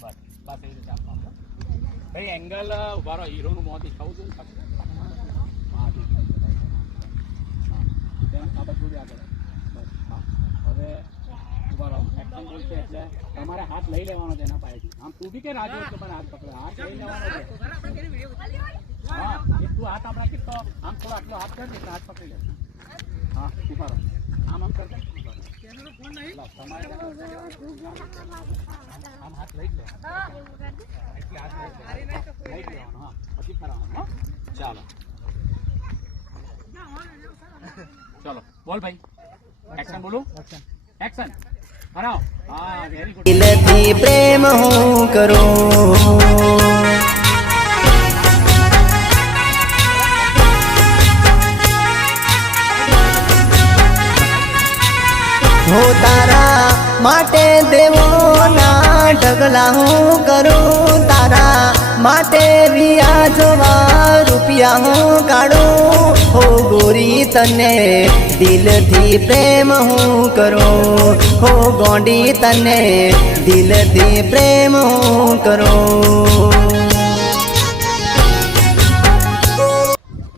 બસ બસ એ રીતે આપવાનું ભાઈ એંગલ ઉભા રહો હીરોનું મોં દેખાવું છું હા આ બધું આગળ બસ હા હવે ઉભા રહો એક્શન બોલશે એટલે તમારે હાથ લઈ લેવાનો છે એના પાસેથી આમ તું બી કે રાજુ એટલે મને હાથ પકડે હાથ લઈ લેવાનો છે હા એ તું હાથ આપણા કે તો આમ થોડો આટલો હાથ કર એટલે હાથ પકડી લે હા ઉભા રહો આમ આમ કરતા આમ હાથ લઈ લે એટલે હાથ લઈ લેવાનો હા પછી કરવાનો હા ચાલો ચલો બોલ ભાઈ એક્શન બોલું એક્શન હરાવો હા વેરી ગુડ દિલથી પ્રેમ હું કરું હો તારા માટે દેવોના ઢગલા હું કરું તારા માટે વ્યાજવા રૂપિયા હું કાઢું હો ગોરી તને દિલથી પ્રેમ હું કરું હો ગોંડી તને દિલથી પ્રેમ હું કરું